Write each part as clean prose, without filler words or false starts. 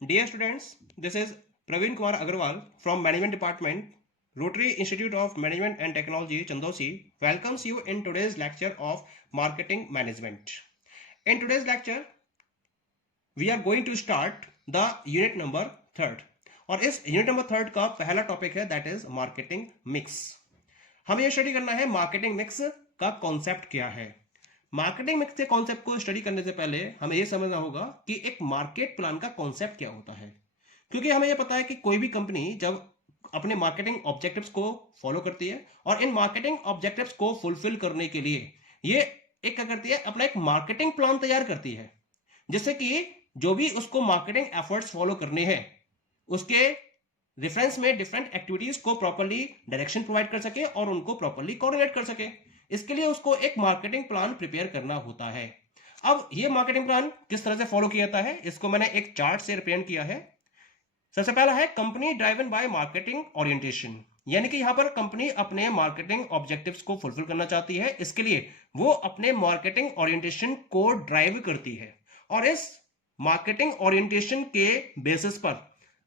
Dear students, this is Praveen Kumar Agarwal from Management Department, Rotary Institute of Management and Technology, Chandosi, welcomes you in today's lecture of Marketing Management. In today's lecture, we are going to start the unit number 3rd और इस unit number 3rd का पहला topic है that is marketing mix. हमें यह study करना है marketing mix का कॉन्सेप्ट क्या है। मार्केटिंग मिक्स के कॉन्सेप्ट को स्टडी करने से पहले हमें यह समझना होगा कि एक मार्केट प्लान का कॉन्सेप्ट क्या होता है, क्योंकि हमें यह पता है कि कोई भी कंपनी जब अपने मार्केटिंग ऑब्जेक्टिव्स को फॉलो करती है और इन मार्केटिंग ऑब्जेक्टिव्स को फुलफिल करने के लिए ये एक क्या करती है, अपना एक मार्केटिंग प्लान तैयार करती है, जिससे कि जो भी उसको मार्केटिंग एफर्ट्स फॉलो करने हैं उसके रेफरेंस में डिफरेंट एक्टिविटीज को प्रॉपर्ली डायरेक्शन प्रोवाइड कर सके और उनको प्रॉपर्ली कोऑर्डिनेट कर सके। इसके लिए उसको एक मार्केटिंग प्लान प्रिपेयर करना होता है। अब ये मार्केटिंग प्लान किस तरह से फॉलो किया जाता है, इसको मैंने एक चार्ट से रिप्रेजेंट किया है। सबसे पहला है company driven by marketing orientation, यानी कि यहां पर कंपनी अपने मार्केटिंग ऑब्जेक्टिव्स को फुलफिल करना चाहती है, इसके लिए वो अपने मार्केटिंग ओरिएंटेशन को ड्राइव करती है और इस मार्केटिंग ओरिएंटेशन के बेसिस पर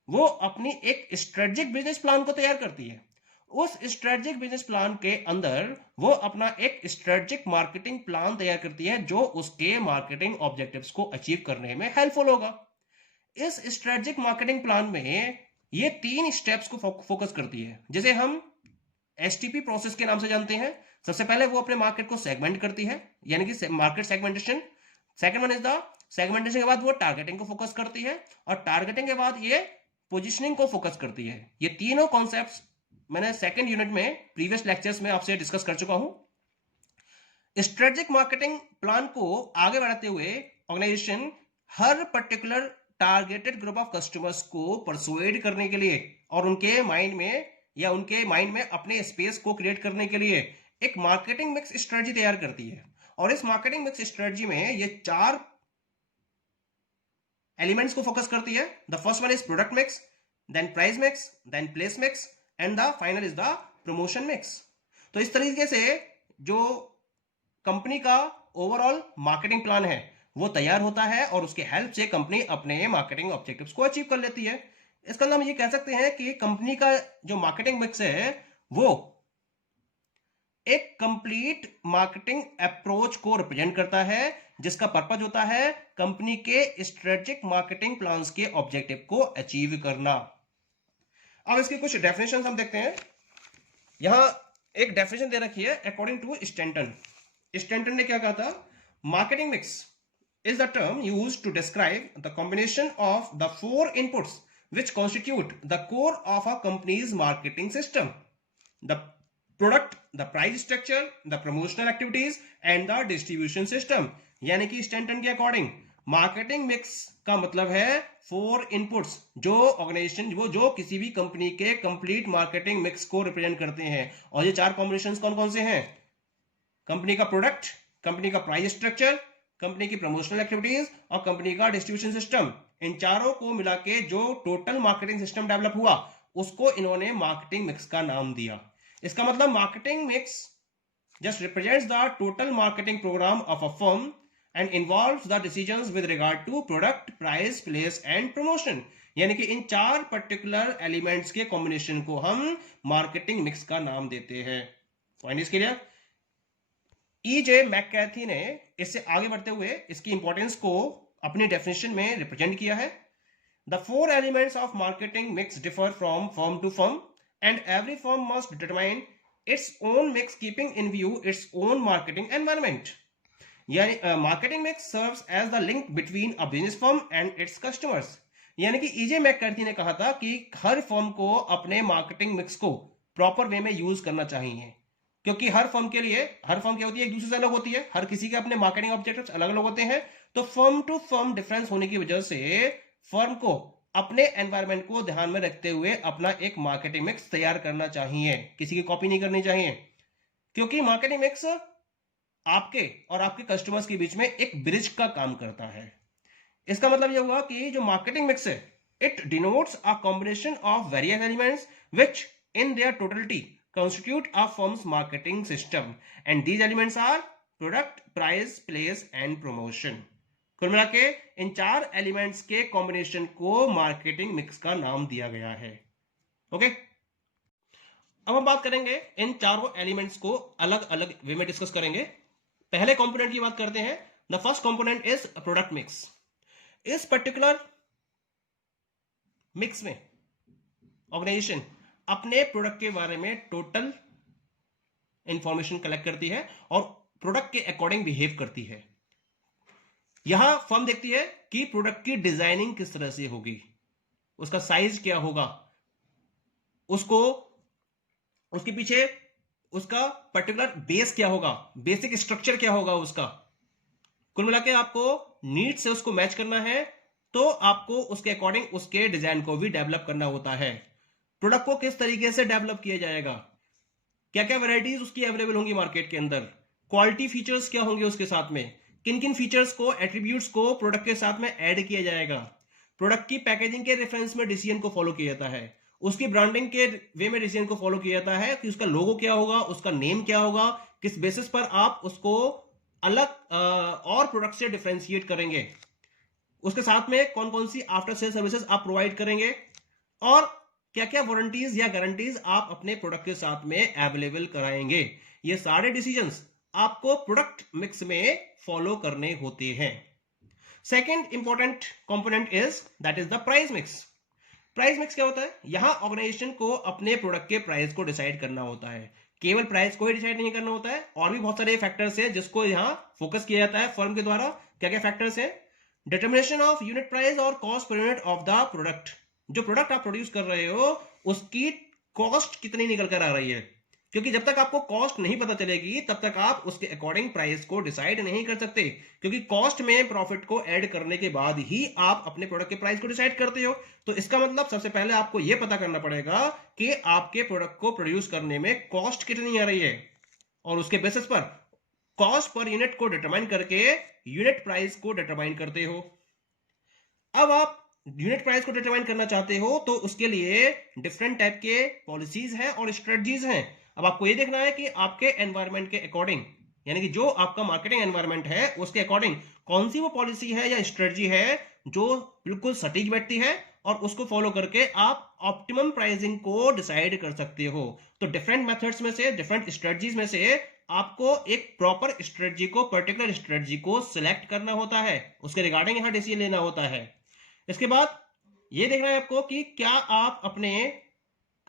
वो अपनी एक स्ट्रेटेजिक बिजनेस प्लान को तैयार करती है। उस स्ट्रेटेजिक बिजनेस प्लान के अंदर वो अपना एक स्ट्रेटेजिक मार्केटिंग प्लान तैयार करती है जो उसके मार्केटिंग ऑब्जेक्टिव्स को अचीव करने में हेल्पफुल होगा। इस स्ट्रेटेजिक मार्केटिंग प्लान में ये 3 स्टेप्स को फोकस करती है, जिसे हम एसटीपी प्रोसेस के नाम से जानते हैं। सबसे पहले वो अपने मार्केट को सेगमेंट करती है, यानी कि market segmentation. Second one is the segmentation के बाद वो टारगेटिंग को फोकस करती है और टारगेटिंग के बाद ये पोजीशनिंग को फोकस करती है। ये तीनों कॉन्सेप्ट्स मैंने सेकंड यूनिट में प्रीवियस लेक्चर्स में आपसे डिस्कस कर चुका हूं। स्ट्रेटेजिक मार्केटिंग प्लान को आगे बढ़ाते हुए ऑर्गेनाइजेशन हर particular targeted group of customers को परसुएड करने के लिए और उनके माइंड में अपने स्पेस को क्रिएट करने के लिए एक मार्केटिंग मिक्स स्ट्रेटजी तैयार करती है। और इस मार्केटिंग मिक्स स्ट्रेटजी में ये 4 एलिमेंट्स को फोकस करती है। The first one is product mix, then price mix, then place mix and the final is the promotion mix. तो इस तरीके से जो कंपनी का ओवरऑल मार्केटिंग प्लान है वो तैयार होता है और उसके हेल्प से कंपनी अपने मार्केटिंग ऑब्जेक्टिव्स को अचीव कर लेती है। इसका मतलब हम ये कह सकते हैं कि कंपनी का जो मार्केटिंग मिक्स है वो एक कंप्लीट मार्केटिंग अप्रोच को रिप्रेजेंट करता है, जिसका पर्पज होता है कंपनी के स्ट्रेटेजिक मार्केटिंग प्लान्स के ऑब्जेक्टिव को अचीव करना। अब इसकी कुछ डेफिनेशन हम देखते हैं। यहां एक डेफिनेशन दे रखी है अकॉर्डिंग टू स्टैंटन। स्टैंटन ने क्या कहा था, marketing mix is the term used to describe the combination of the 4 inputs which constitute the core of a company's marketing system: the product, the price structure, the promotional activities and the distribution system। यानी कि Stanton के according marketing mix का मतलब है 4 inputs जो organisation जो किसी भी कंपनी के कंप्लीट मार्केटिंग मिक्स को रिप्रेजेंट करते हैं। और ये 4 कॉम्बिनेशंस कौन कौन से हैं, कंपनी का प्रोडक्ट, कंपनी का प्राइस स्ट्रक्चर, कंपनी की प्रमोशनल एक्टिविटीज और कंपनी का डिस्ट्रीब्यूशन सिस्टम। इन चारों को मिला के जो टोटल मार्केटिंग सिस्टम डेवलप हुआ उसको इन्होंने मार्केटिंग मिक्स का नाम दिया। इसका मतलब marketing mix just represents the total marketing programme of a firm and involves the decisions with regard to product, price, place and promotion. यानी कि इन 4 पर्टिकुलर एलिमेंट्स के कॉम्बिनेशन को हम मार्केटिंग मिक्स का नाम देते हैं। Point is clear. E.J. मैककैथी ने इससे आगे बढ़ते हुए इसकी इंपॉर्टेंस को अपनी डेफिनेशन में रिप्रेजेंट किया है। The 4 elements of marketing mix differ from firm to firm and every firm must determine its own mix keeping in view its own marketing environment. यानी marketing mix serves as the link between a business firm and its customers. यानी कि E.J. मैककैथी ने कहा था कि हर firm को अपने marketing mix को प्रॉपर वे में यूज करना चाहिए, क्योंकि हर फर्म क्या होती है, एक दूसरे से अलग होती है, हर किसी के अपने मार्केटिंग ऑब्जेक्टिव्स अलग अलग होते हैं। तो फर्म टू फर्म डिफरेंस होने की वजह से फर्म को अपने एनवायरनमेंट को ध्यान में रखते हुए अपना एक मार्केटिंग मिक्स तैयार करना चाहिए, किसी की कॉपी नहीं करनी चाहिए, क्योंकि मार्केटिंग मिक्स आपके और आपके कस्टमर्स के बीच में एक ब्रिज का काम करता है। इसका मतलब यह हुआ कि जो मार्केटिंग मिक्स है it denotes a combination of various elements which in their totality constitute a firm's marketing system, and these elements are product, price, place and promotion। कुल मिला के इन 4 एलिमेंट्स के कॉम्बिनेशन को मार्केटिंग मिक्स का नाम दिया गया है। ओके, अब हम बात करेंगे इन चारों एलिमेंट्स को अलग अलग वे में डिस्कस करेंगे। पहले कंपोनेंट की बात करते हैं। The first component is product mix. इस पर्टिकुलर मिक्स में ऑर्गेनाइजेशन अपने प्रोडक्ट के बारे में टोटल इंफॉर्मेशन कलेक्ट करती है और प्रोडक्ट के अकॉर्डिंग बिहेव करती है। यहां फर्म देखती है कि प्रोडक्ट की डिजाइनिंग किस तरह से होगी, उसका साइज क्या होगा, उसके पीछे उसका पर्टिकुलर बेस क्या होगा, बेसिक स्ट्रक्चर क्या होगा उसका। कुल मिला के आपको नीड से उसको मैच करना है, तो आपको उसके अकॉर्डिंग उसके डिजाइन को भी डेवलप करना होता है। प्रोडक्ट को किस तरीके से डेवलप किया जाएगा, क्या क्या वैरायटीज उसकी अवेलेबल होंगी मार्केट के अंदर, क्वालिटी फीचर्स क्या होंगे उसके साथ में, किन किन फीचर्स को, एट्रीब्यूट्स को प्रोडक्ट के साथ में ऐड किया जाएगा। प्रोडक्ट की पैकेजिंग के रेफरेंस में डिसीजन को फॉलो किया जाता है, उसकी ब्रांडिंग के वे में डिसीजन को फॉलो किया जाता है कि उसका लोगो क्या होगा, उसका नेम क्या होगा, किस बेसिस पर आप उसको अलग और प्रोडक्ट से डिफरेंशिएट करेंगे, उसके साथ में कौन कौन सी आफ्टर सेल सर्विसेज आप प्रोवाइड करेंगे, और क्या क्या वारंटीज या गारंटीज आप अपने प्रोडक्ट के साथ में अवेलेबल कराएंगे। ये सारे डिसीजंस आपको प्रोडक्ट मिक्स में फॉलो करने होते हैं। Second important component is that is the price mix. Price mix क्या होता है, यहां ऑर्गेनाइजेशन को अपने प्रोडक्ट के प्राइस को डिसाइड करना होता है। केवल प्राइस को ही डिसाइड नहीं करना होता है, और भी बहुत सारे फैक्टर्स हैं जिसको यहां फोकस किया जाता है फर्म के द्वारा। क्या क्या फैक्टर्स हैं, डिटर्मिनेशन ऑफ यूनिट प्राइस और cost per unit of the product. जो प्रोडक्ट आप प्रोड्यूस कर रहे हो उसकी कॉस्ट कितनी निकल कर आ रही है, क्योंकि जब तक आपको कॉस्ट नहीं पता चलेगी तब तक आप उसके अकॉर्डिंग प्राइस को डिसाइड नहीं कर सकते, क्योंकि कॉस्ट में प्रॉफिट को ऐड करने के बाद ही आप अपने प्रोडक्ट के प्राइस को डिसाइड करते हो। तो इसका मतलब सबसे पहले आपको यह पता करना पड़ेगा कि आपके प्रोडक्ट को प्रोड्यूस करने में कॉस्ट कितनी आ रही है, और उसके बेसिस पर कॉस्ट पर यूनिट को डिटरमाइन करके यूनिट प्राइस को डिटरमाइन करते हो। अब आप यूनिट प्राइस को डिटरमाइन करना चाहते हो तो उसके लिए डिफरेंट टाइप के पॉलिसीज हैं और स्ट्रेटजीज हैं। अब आपको ये देखना है कि आपके एनवायरनमेंट के अकॉर्डिंग, यानी कि जो आपका मार्केटिंग एनवायरनमेंट है उसके अकॉर्डिंग कौन सी वो पॉलिसी है या स्ट्रेटजी है जो बिल्कुल सटीक बैठती है, और उसको फॉलो करके आप ऑप्टिमम प्राइसिंग को डिसाइड कर सकते हो। तो डिफरेंट मेथड्स में से, डिफरेंट स्ट्रेटजीज में से आपको एक प्रॉपर स्ट्रेटजी को, पर्टिकुलर स्ट्रेटजी को सिलेक्ट करना होता है, उसके रिगार्डिंग यहां डिसीजन लेना होता है। इसके बाद ये देखना है आपको कि क्या आप अपने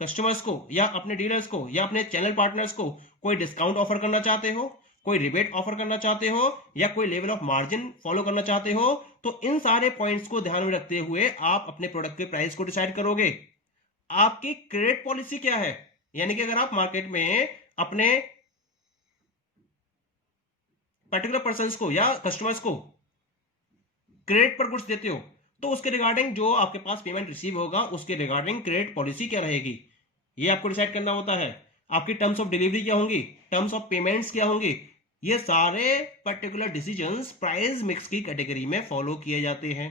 कस्टमर्स को या अपने डीलर्स को या अपने चैनल पार्टनर्स को कोई डिस्काउंट ऑफर करना चाहते हो, कोई रिबेट ऑफर करना चाहते हो, या कोई लेवल ऑफ मार्जिन फॉलो करना चाहते हो। तो इन सारे पॉइंट्स को ध्यान में रखते हुए आप अपने प्रोडक्ट के प्राइस को डिसाइड करोगे। आपकी क्रेडिट पॉलिसी क्या है, यानी कि अगर आप मार्केट में अपने पर्टिकुलर पर्संस को या कस्टमर्स को क्रेडिट पर गुड्स देते हो तो उसके रिगार्डिंग जो आपके पास पेमेंट रिसीव होगा उसके रिगार्डिंग क्रेडिट पॉलिसी क्या रहेगी, ये आपको डिसाइड करना होता है। आपकी टर्म्स ऑफ डिलीवरी क्या होंगी, टर्म्स ऑफ पेमेंट्स क्या होंगी, ये सारे पर्टिकुलर डिसीजंस प्राइस मिक्स की कैटेगरी में फॉलो किए जाते हैं।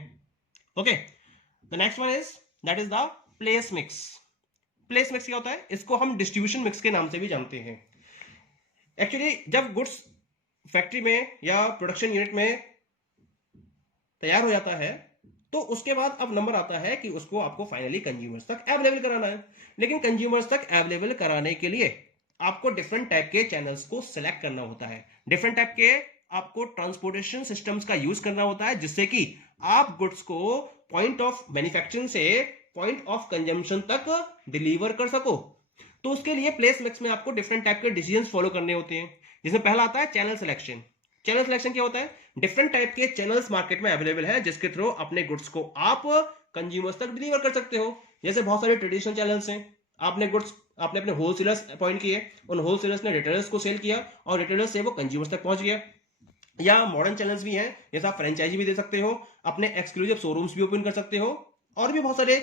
Okay, the next one is that is the place mix. Place mix क्या होता है, इसको हम डिस्ट्रीब्यूशन मिक्स के नाम से भी जानते हैं। एक्चुअली जब गुड्स फैक्ट्री में या प्रोडक्शन यूनिट में तैयार हो जाता है तो उसके बाद अब नंबर आता है कि उसको आपको फाइनली कंज्यूमर्स तक अवेलेबल कराना है। लेकिन कंज्यूमर्स तक अवेलेबल कराने के लिए आपको डिफरेंट टाइप के चैनल्स को सिलेक्ट करना होता है, डिफरेंट टाइप के आपको ट्रांसपोर्टेशन सिस्टम्स का यूज करना होता है, जिससे कि आप गुड्स को पॉइंट ऑफ मैन्युफैक्चरिंग से पॉइंट ऑफ कंजम्पशन तक डिलीवर कर सको। तो उसके लिए प्लेस मिक्स में आपको डिफरेंट टाइप के डिसीजंस फॉलो करने होते हैं, जिसमें पहला आता है चैनल सिलेक्शन। चैनल सिलेक्शन क्या होता है, डिफरेंट टाइप के चैनल्स मार्केट में अवेलेबल है जिसके थ्रू अपने गुड्स को आप कंज्यूमर्स तक डिलीवर कर सकते हो। जैसे बहुत सारे ट्रेडिशनल चैनल्स हैं, आपने अपने होलसेलर्स अपॉइंट किए, उन होलसेलर्स ने रिटेलर्स को सेल किया और रिटेलर्स से वो कंज्यूमर्स तक पहुंच गया। या मॉडर्न चैनल्स भी हैं, जैसे आप फ्रेंचाइजी भी दे सकते हो, अपने एक्सक्लूसिव शोरूम्स भी ओपन कर सकते हो, और भी बहुत सारे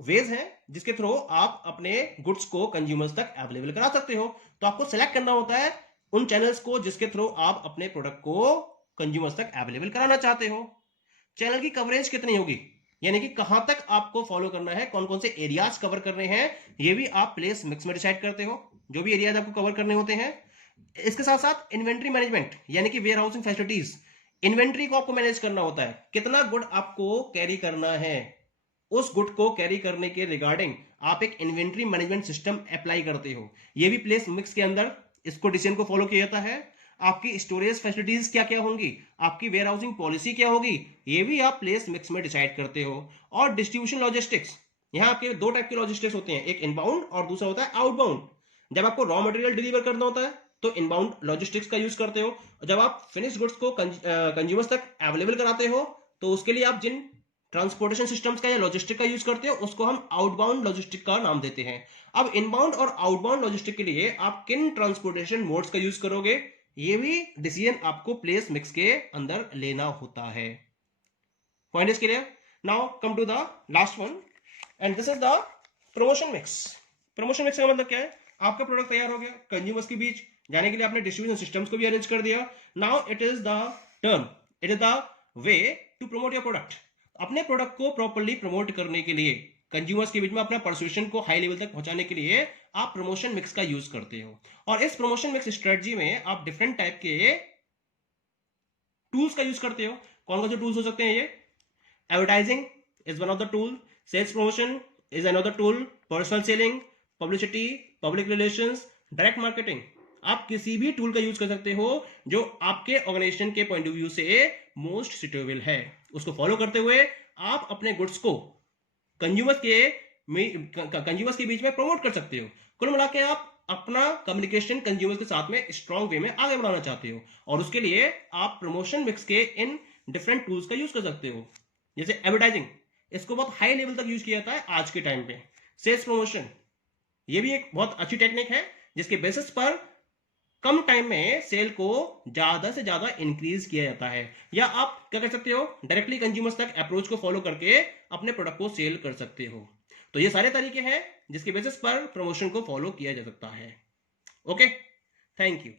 वेज हैं जिसके थ्रू आप अपने गुड्स को कंज्यूमर्स तक अवेलेबल करा सकते हो। तो आपको सेलेक्ट करना होता है उन चैनल्स को जिसके थ्रू आप अपने प्रोडक्ट को कंज्यूमर्स तक अवेलेबल कराना चाहते हो। चैनल की कवरेज कितनी होगी, यानी कि कहां तक आपको फॉलो करना है, कौन कौन से एरियाज कवर करने हैं, ये भी आप प्लेस मिक्स में डिसाइड करते हो, जो भी एरियाज आपको कवर करने होते हैं। इसके साथ साथ इन्वेंट्री मैनेजमेंट, यानी कि वेयर हाउसिंग फैसिलिटीज, इन्वेंट्री को आपको मैनेज करना होता है, कितना गुड आपको कैरी करना है, उस गुड को कैरी करने के रिगार्डिंग आप एक इन्वेंट्री मैनेजमेंट सिस्टम अप्लाई करते हो। ये भी प्लेस मिक्स के अंदर इसको डिसीजन को फॉलो किया जाता है। आपकी स्टोरेज फैसिलिटीज क्या क्या होंगी, आपकी वेयर हाउसिंग पॉलिसी क्या होगी, ये भी आप प्लेस मिक्स में डिसाइड करते हो। और डिस्ट्रीब्यूशन लॉजिस्टिक्स, यहाँ आपके दो टाइप के लॉजिस्टिक्स होते हैं, एक इनबाउंड और दूसरा होता है आउटबाउंड। जब आपको रॉ मटेरियल डिलीवर करना होता है तो इनबाउंड लॉजिस्टिक्स का यूज करते हो। जब आप फिनिश गुड्स को कंज्यूमर्स तक अवेलेबल कराते हो तो उसके लिए आप जिन ट्रांसपोर्टेशन सिस्टम्स का या लॉजिस्टिक का यूज करते हो उसको हम आउटबाउंड लॉजिस्टिक का नाम देते हैं। अब इनबाउंड और आउटबाउंड लॉजिस्टिक के लिए आप किन ट्रांसपोर्टेशन मोड्स का यूज करोगे, ये भी डिसीजन आपको प्लेस मिक्स के अंदर लेना होता है। Point is clear? Now come to the last one and this is the promotion mix. Promotion mix का मतलब क्या है? आपका प्रोडक्ट तैयार हो गया, कंज्यूमर्स के बीच जाने के लिए आपने डिस्ट्रीब्यूशन सिस्टम्स को भी अरेंज कर दिया। Now it is the turn, it is the way to promote your product. अपने प्रोडक्ट को प्रॉपर्ली प्रमोट करने के लिए, कंज्यूमर्स के बीच में अपना परसुएशन को हाई लेवल तक पहुंचाने के लिए आप प्रमोशन मिक्स का यूज करते हो। और इस प्रमोशन मिक्स स्ट्रेटजी में आप डिफरेंट टाइप के टूल्स का यूज करते हो। कौन कौन से टूल्स हो सकते हैं? ये advertising is one of the tool, sales promotion is another tool, personal selling, publicity, public relations, direct marketing. आप किसी भी टूल का यूज कर सकते हो जो आपके ऑर्गेनाइजेशन के पॉइंट ऑफ व्यू से मोस्ट सुटेबल है। उसको फॉलो करते हुए आप अपने गुड्स को कंज्यूमर्स के बीच में प्रमोट कर सकते हो। कुल मिला के आप अपना कम्युनिकेशन कंज्यूमर्स के साथ में स्ट्रॉन्ग वे में आगे बढ़ाना चाहते हो और उसके लिए आप प्रमोशन मिक्स के इन डिफरेंट टूल्स का यूज कर सकते हो। जैसे एडवर्टाइजिंग, इसको बहुत हाई लेवल तक यूज किया जाता है आज के टाइम पे। सेल्स प्रमोशन, ये भी एक बहुत अच्छी टेक्निक है जिसके बेसिस पर कम टाइम में सेल को ज्यादा से ज्यादा इंक्रीज किया जाता है। या आप क्या कर सकते हो, डायरेक्टली कंज्यूमर्स तक अप्रोच को फॉलो करके अपने प्रोडक्ट को सेल कर सकते हो। तो ये सारे तरीके हैं जिसके बेसिस पर प्रमोशन को फॉलो किया जा सकता है। Okay, thank you.